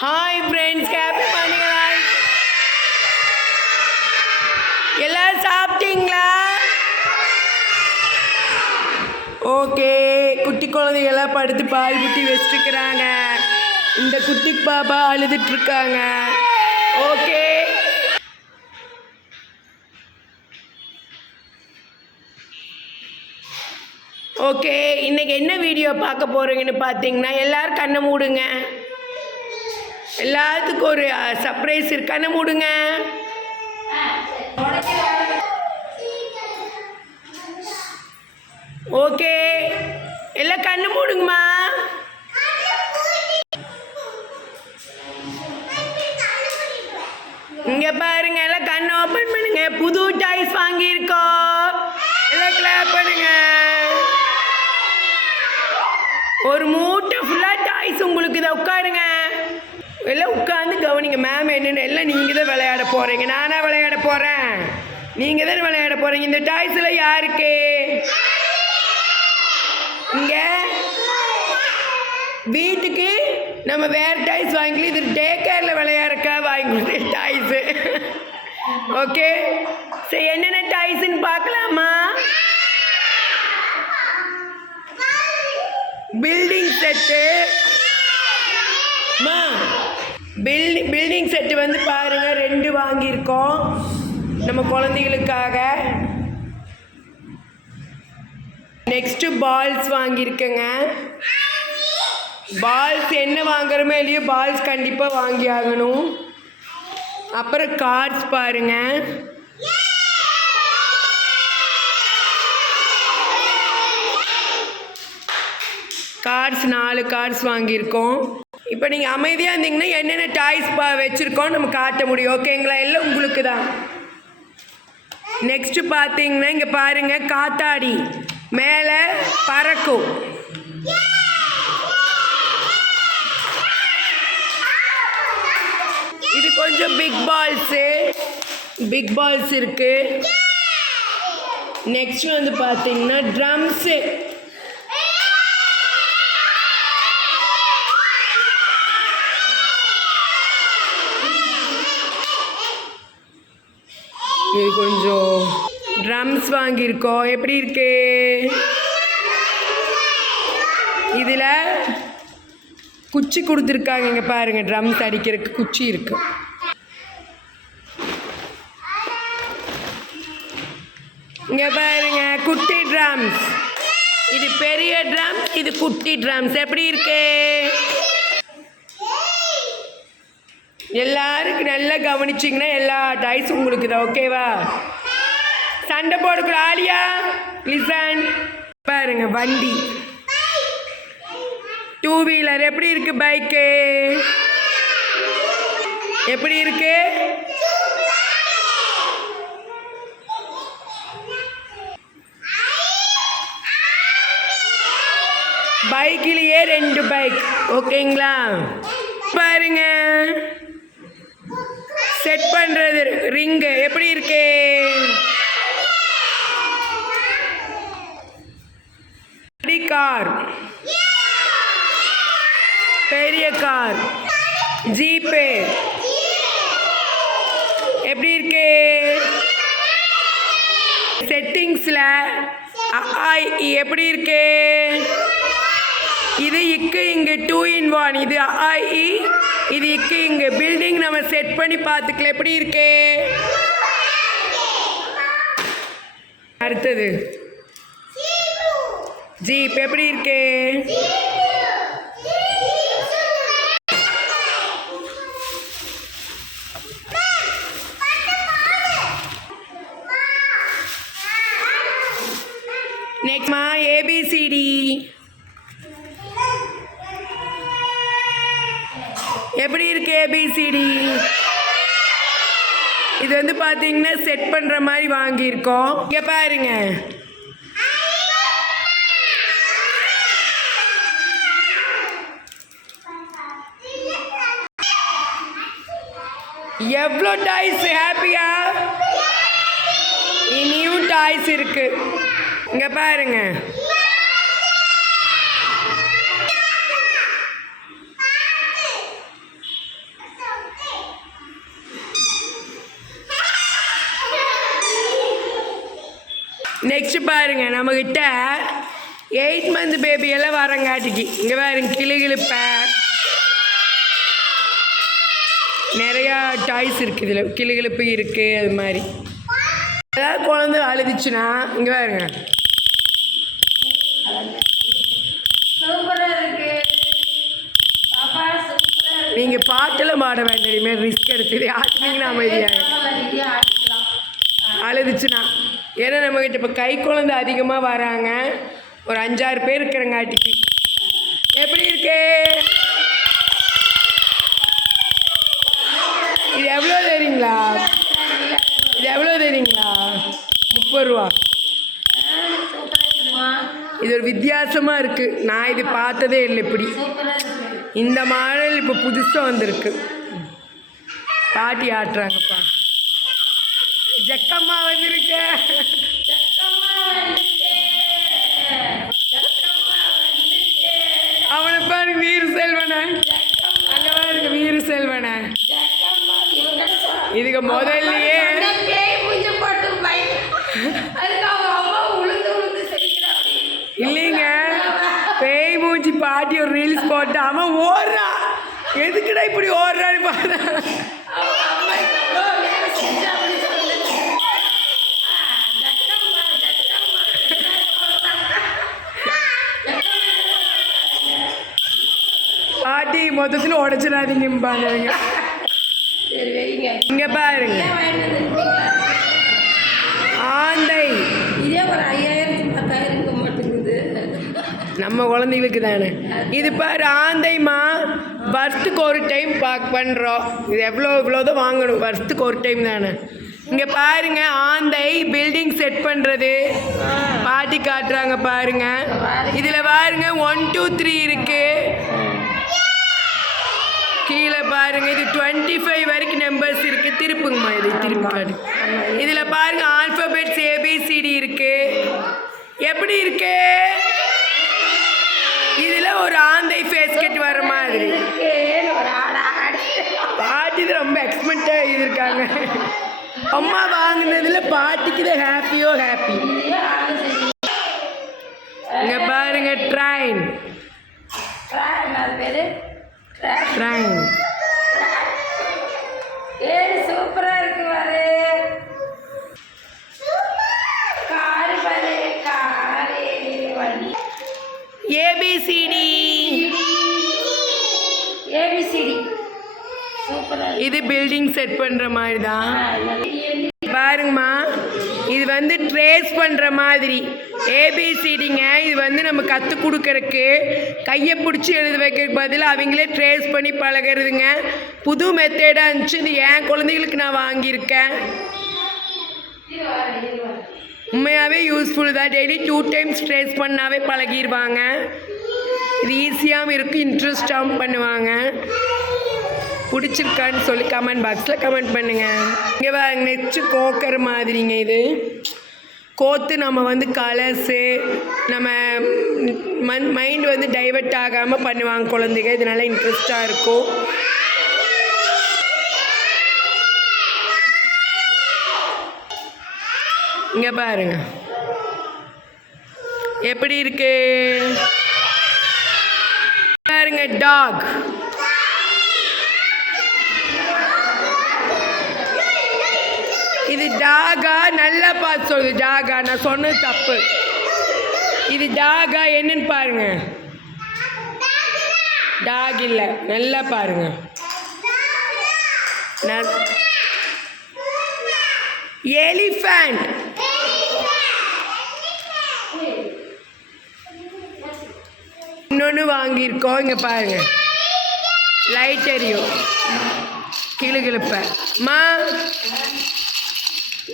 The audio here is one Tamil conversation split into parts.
ஹாய் ஃப்ரெண்ட்ஸ் ஹாப்பி மார்னிங் எல்லாம் சாப்பிட்டீங்களா? ஓகே குட்டி குழந்தைகள்லாம் படுத்து பால் குட்டி வச்சுருக்குறாங்க. இந்த குட்டி பாப்பா அழுதுட்ருக்காங்க. ஓகே ஓகே இன்னைக்கு என்ன வீடியோ பார்க்க போகிறீங்கன்னு பார்த்தீங்கன்னா எல்லோரும் கண்ணை மூடுங்க. எல்லாத்துக்கும் ஒரு சர்ப்ரைஸ் இருக்கான மூடுங்க. ஓகே. எல்லாம் கண்ணு மூடுங்கம்மா. இங்கே பாருங்க எல்லாம் கண்ணு ஓப்பன் பண்ணுங்க. புது டாய்ஸ் வாங்கியிருக்கோம். எல்லாம் கிளாப் பண்ணுங்க. ஒரு மூட்டை ஃபுல்லாக டாய்ஸ் உங்களுக்கு இதை உட்காருங்க. எல்லாம் உட்காந்து கவனிங்க. மேம் என்னென்னு எல்லாம் நீங்கள் தான் விளையாட போகிறீங்க நானாக விளையாட போகிறேன் நீங்கள் தான் விளையாட போகிறீங்க இந்த டாய்ஸில் யாருக்கு? இங்கே? வீட்டுக்கு நம்ம வேறு டாய்ஸ் வாங்கிக்கலாம். இது டே கேரில் விளையாடுறக்கா வாங்கி டாய்ஸு ஓகே சரி என்னென்ன டாய்ஸ்ன்னு பார்க்கலாமா பில்டிங் செட்டு மா பில்டி பில்டிங் செட்டு வந்து பாருங்க ரெண்டு வாங்கியிருக்கோம். நம்ம குழந்தைகளுக்காக. Next balls வாங்கியிருக்கேங்க. பால்ஸ் என்ன வாங்குறோமோ இல்லையோ பால்ஸ் கண்டிப்பாக வாங்கி ஆகணும். அப்புறம் கார்ட்ஸ் பாருங்க. கார்ட்ஸ் நாலு கார்ட்ஸ் வாங்கியிருக்கோம். இப்போ நீங்கள் அமைதியாக இருந்தீங்கன்னா என்னென்ன டாய்ஸ் வச்சுருக்கோம் நம்ம காட்ட முடியும். ஓகேங்களா? எல்லாம் உங்களுக்கு தான் நெக்ஸ்ட்டு பார்த்தீங்கன்னா இங்கே பாருங்கள் காத்தாடி. மேலே பறக்கும். இது கொஞ்சம் பிக் பால்ஸு பிக் பால்ஸ் இருக்குது நெக்ஸ்ட் வந்து பார்த்தீங்கன்னா ட்ரம்ஸு இது கொஞ்சம் ட்ரம்ஸ் வாங்கியிருக்கோம் எப்படி இருக்கு? இதில் குச்சி கொடுத்துருக்காங்க இங்கே பாருங்க ட்ரம்ஸ் அடிக்கிறதுக்கு குச்சி இருக்கு. இங்கே பாருங்க குட்டி ட்ரம்ஸ் இது பெரிய ட்ரம்ஸ் இது குட்டி ட்ரம்ஸ் எப்படி இருக்கே? எல்லாருக்கும் நல்லா கவனிச்சிங்கன்னா எல்லா டைஸும் உங்களுக்கு தான் ஓகேவா சண்டை போடக்கூட ஆலியா. லிசன். பாருங்க வண்டி. டூ வீலர் எப்படி இருக்கு பைக்கு எப்படி இருக்கு? பைக்கிலேயே ரெண்டு பைக் ஓகேங்களா பாருங்க. செட் பண்ணுறது ரிங்கு எப்படி இருக்கு? கார் பெரிய கார் ஜிபே எப்படி இருக்கு? செட்டிங்ஸில் எப்படி இருக்கு? இது இக்கு இங்கே டூ இன் ஒன் இது ஐ இது இக்கு இங்கே பில்டிங் நம்ம செட் பண்ணி பார்த்துக்கல. எப்படி இருக்கே? அடுத்தது. ஜீப் எப்படி இருக்கே? ஏபிசிடி இது வந்து பார்த்தீங்கன்னா செட் பண்ணுற மாதிரி வாங்கியிருக்கோம். இங்கே பாருங்க. எவ்வளோ டாய்ஸ் ஹாப்பியா? இனியும் டாய்ஸ் இருக்கு. இங்கே பாருங்க. நெக்ஸ்ட் பாருங்க நம்மக்கிட்ட எயிட் மந்த் பேபி எல்லாம் வரங்காட்டிக்கு இங்கே பாருங்க கிளுகிழுப்ப நிறையா டாய்ஸ் இருக்குது இதில். கிளுகிழுப்பு இருக்குது அது மாதிரி. ஏதாவது குழந்தை அழுதுச்சுன்னா இங்கே பாருங்க. நீங்கள் பாட்டெல்லாம் பாட வேண்டாம் இனிமேல் ரிஸ்க் எடுத்து. ஆட்டினீங்கன்னா அமைதியாக அழுதுச்சுன்னா. ஏன்னா நம்மக்கிட்ட இப்போ கை குழந்தை அதிகமாக வராங்க. ஒரு அஞ்சாறு பேர் இருக்கிறங்காட்டிக்கு. எப்படி இருக்கு? இது எவ்வளோ தெரியுங்களா இது எவ்வளோ தெரியுங்களா முப்பது ரூபா. இது ஒரு வித்தியாசமாக இருக்குது நான் இது பார்த்ததே இல்லை இப்படி. இந்த மாடல் இப்போ புதுசாக வந்திருக்கு. பாட்டி ஆட்டுறாங்கப்பா. ஜக்கம்மா வந்திருக்கு. அவனை பாருங்க வீர செல்வனை. அங்கே பாருங்க வீர செல்வனை. இதுக்கு முதல்லயே இல்லைங்க. பேய் மூஞ்சி பாட்டி ஒரு ரீல்ஸ் போட்டு அவன் ஓடுறான் எதுக்குடா இப்படி ஓடுறான்னு பாரு அவங்க அம்மா எவ்வளோ நேரம் செஞ்சா அப்படி சொல்லுங்க ஆ, ஜக்கம்மா ஜக்கம்மா பாட்டி மொத்தத்தில் உடச்சிடாதீங்கம்பாங்க சரி வைங்க இங்கே பாருங்க? ஆந்தை இதே ஒரு ஐயாயிரத்தி பத்தாயிரம் மாட்டேங்குது நம்ம குழந்தைகளுக்கு தானே இது பாரு ஆந்தைமா வருஷத்துக்கு ஒரு டைம் பாக் பண்ணுறோம் இது எவ்வளோ இவ்வளோதான் வாங்கணும் வருஷத்துக்கு ஒரு டைம் தானே இங்கே பாருங்க ஆந்தை பில்டிங் செட் பண்ணுறது பாட்டி காட்டுறாங்க பாருங்க இதில் பாருங்க ஒன் டூ த்ரீ இருக்கு கீழே பாருங்க இது டுவெண்ட்டி ஃபைவ் வரைக்கும் நம்பர்ஸ் இருக்கு. திருப்புங்கம்மா இது திருப்பாடு இதில் பாருங்க ஆல்பபெட்ஸ் ஏபிசிடி இருக்கு. எப்படி இருக்கு? இதில் ஒரு ஆந்தை ஃபேஸ் கட் வர மாதிரி. பாட்டி ரொம்ப எக்ஸ்பெக்டாக இருக்காங்க அம்மா வாங்கினதுல பாட்டிக்கு தான் ஹாப்பியோ ஹாப்பி இங்கே பாருங்க ட்ரெயின் ட்ரெயின் ஏய் சூப்பரா இருக்கு பாரு. காரு பாரு காரு வண்டி ஏபிசிடி ஏபிசிடி சூப்பரா இருக்கு. இது பில்டிங் செட் பண்ற மாதிரி தான் பாருங்கம்மா. இது வந்து ட்ரேஸ் பண்ணுற மாதிரி. ஏபிசிடிங்க இது வந்து நம்ம கற்றுக் கொடுக்கறக்கு கையை பிடிச்சி எழுத வைக்கிறதுக்கு பதில் அவங்களே ட்ரேஸ் பண்ணி பழகிறதுங்க. புது மெத்தேடாக இருந்துச்சு இது என் குழந்தைகளுக்கு நான் வாங்கியிருக்கேன். உண்மையாகவே யூஸ்ஃபுல் தான். டெய்லி டூ டைம்ஸ் ட்ரேஸ் பண்ணாவே பழகிடுவாங்க இது ஈஸியாகவும் இருக்கும் இன்ட்ரெஸ்டாகவும் பண்ணுவாங்க. பிடிச்சிருக்கான்னு சொல்லி கமெண்ட் பாக்ஸில் கமெண்ட் பண்ணுங்கள் இங்கே பாருங்க நெச்சு கோக்கர் மாதிரிங்க இது. கோத்து நம்ம வந்து கலர்ஸு நம்ம மண் மைண்டு வந்து டைவர்ட் ஆகாமல் பண்ணுவாங்க குழந்தைங்க. இது நல்லா இன்ட்ரெஸ்டாக இருக்கும். இங்கே பாருங்க. எப்படி இருக்கு? பாருங்க டாக் ஜாகா நல்லா பார்த்து சொல்லுது ஜாகா. நான் சொன்னது தப்பு. இது டாகா என்னன்னு பாருங்க. டாக் இல்லை நல்லா பாருங்க. எலிஃபண்ட். இன்னொன்று வாங்கியிருக்கோம் இங்கே பாருங்க. லைட் எரியும் கிளுகிழுப்ப மா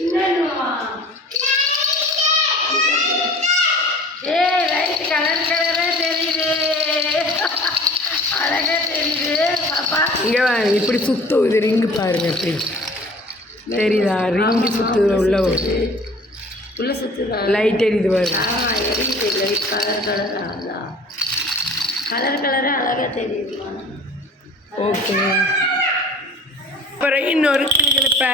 என்னன்னுமா? ஏய் லைட் கலர் கலரா தெரியுது அழகா தெரியுது பாப்பா இங்கே இப்படி சுத்தும் இது ரிங்கு பாருங்க இப்படி. தெரியுதா? ரிங்கு சுத்துது உள்ள உள்ள சுத்துதா? லைட் எரியுது பாருங்க எரியுது லைட் கலர் கலரா அதான் கலர் கலரா அழகா தெரியுதுமா ஓகே அப்புறம் இன்னொரு கிளுகிழப்ப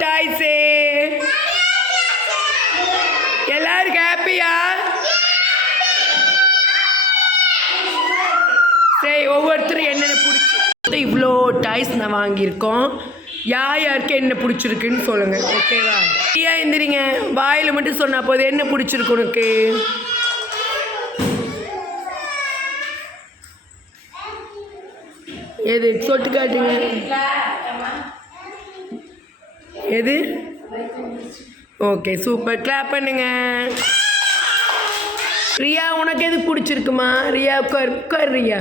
டாய்ஸு எல்லாரும் ஹாப்பியா சரி ஒவ்வொருத்தரும் என்னென்ன பிடிச்சி டாய்ஸ் நான் வாங்கியிருக்கோம். யார் யாருக்கு என்ன பிடிச்சிருக்குன்னு சொல்லுங்கள் ஓகேவா ஏன் எந்திரிங்க. வாயில் மட்டும் சொன்னால் போது என்ன பிடிச்சிருக்கு உனக்கு? எது? சொட்டு காட்டுங்க. எது? ஓகே சூப்பர் கிளாப் பண்ணுங்க. ரியா உனக்கு எது பிடிச்சிருக்குமா? ரியா உட்கார் உட்கார் ரியா.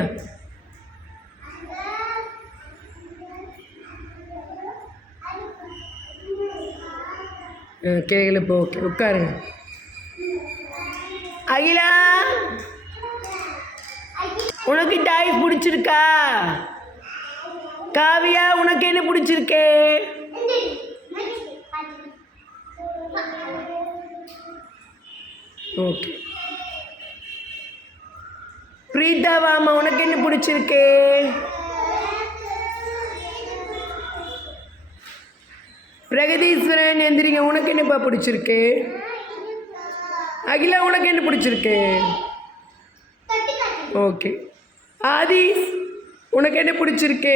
கேட்கல இப்போ ஓகே உட்காருங்க அகிலா உனக்கு டாய்ஸ் பிடிச்சிருக்கா? காவியா உனக்கு என்ன பிடிச்சிருக்கு? ஓகே. பிரீதா வாமா உனக்கு என்ன பிடிச்சிருக்கு? பிரகதீஸ்வரன் எந்திரிங்க உனக்கு என்னப்பா பிடிச்சிருக்கு? அகிலா உனக்கு என்ன பிடிச்சிருக்கு? ஓகே. ஆதிஸ் உனக்கு என்ன பிடிச்சிருக்கு?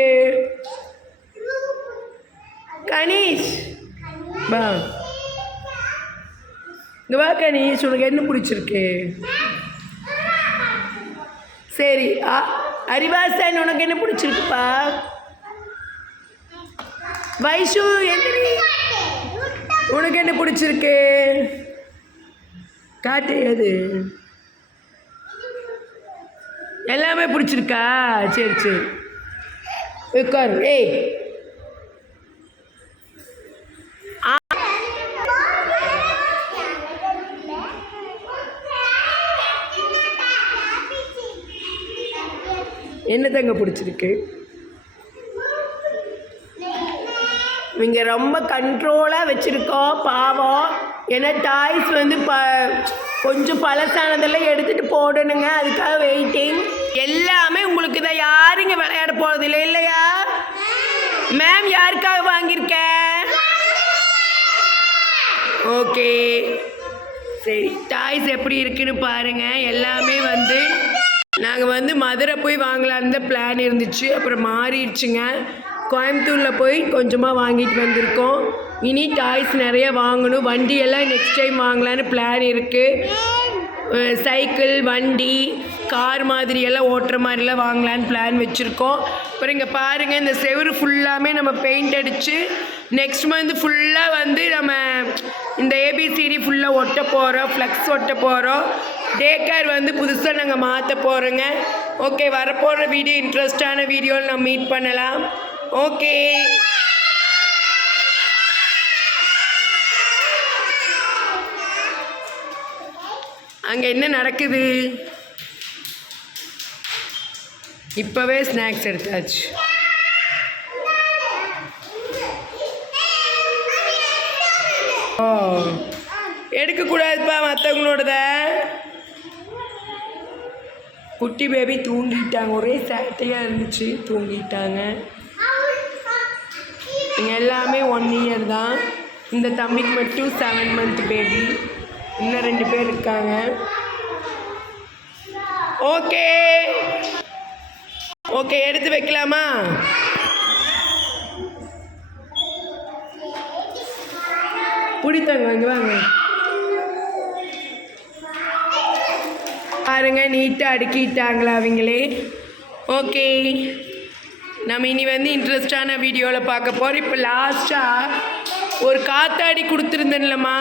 கணேஷ். வா. இங்க வா கணேஷ் உனக்கு என்ன பிடிச்சிருக்கு? சரி ஆ அறிவாசன் உனக்கு என்ன பிடிச்சிருக்குப்பா? வைஷு எந்திரி. உனக்கு என்ன பிடிச்சிருக்கு? காட்டு எது? எல்லாமே பிடிச்சிருக்கா? சரி சரி. உட்காரு. ஏய். என்ன தங்க பிடிச்சிருக்கு? இவங்க ரொம்ப கண்ட்ரோலாக வச்சுருக்கோம் பாவம். ஏன்னா டாய்ஸ் வந்து ப கொஞ்சம் பழசானதெல்லாம் எடுத்துகிட்டு போடணுங்க. அதுக்காக வெயிட்டிங் எல்லாமே உங்களுக்கு தான். யாருங்க விளையாட போகிறது இல்லை இல்லையா? மேம் யாருக்காக வாங்கியிருக்கேன் ஓகே சரி டாய்ஸ் எப்படி இருக்குன்னு பாருங்கள் எல்லாமே வந்து நாங்கள் வந்து மதுரை போய் வாங்கலான்னு தான் பிளான் இருந்துச்சு. அப்புறம் மாறிடுச்சுங்க. கோயம்புத்தூரில் போய் கொஞ்சமாக வாங்கிட்டு வந்திருக்கோம். இனி டாய்ஸ் நிறைய வாங்கணும். வண்டியெல்லாம் நெக்ஸ்ட் டைம் வாங்கலான்னு பிளான் இருக்குது சைக்கிள் வண்டி கார் மாதிரி எல்லாம் ஓட்டுற மாதிரிலாம் வாங்கலான்னு பிளான் வச்சுருக்கோம். அப்புறம் இங்கே பாருங்கள் இந்த செவுரு ஃபுல்லாமே நம்ம பெயிண்ட் அடித்து நெக்ஸ்ட் மந்த் ஃபுல்லாக வந்து நம்ம இந்த ஏபிசிடி ஃபுல்லாக ஒட்ட போகிறோம் ஃப்ளக்ஸ் ஒட்ட போகிறோம் டே கேர் வந்து புதுசாக நாங்கள் மாற்ற போகிறோங்க ஓகே வரப்போகிற வீடியோ இன்ட்ரெஸ்டான வீடியோவில் நம்ம மீட் பண்ணலாம். ஓகே. அங்கே என்ன நடக்குது? இப்போவே ஸ்நாக்ஸ் எடுத்தாச்சு. ஓ. எடுக்கக்கூடாதுப்பா மற்றவங்களோடத குட்டி பேபி தூங்கிட்டாங்க. ஒரே சேட்டையாக இருந்துச்சு. தூங்கிட்டாங்க. எல்லாமே ஒன் இயர் தான். இந்த தம்பிக்கு மட்டும் செவன் மந்த் பேபி இன்னும் ரெண்டு பேர் இருக்காங்க. ஓகே ஓகே எடுத்து வைக்கலாமா? பிடித்தாங்க வாங்க வாங்க. பாருங்க நீட்டாக அடுக்கிட்டாங்களா அவங்களே. ஓகே நம்ம இனி வந்து இன்ட்ரெஸ்டான வீடியோவில் பார்க்க போகிறோம் இப்போ லாஸ்ட்டாக ஒரு காத்தாடி கொடுத்துருந்தேன்லம்மா.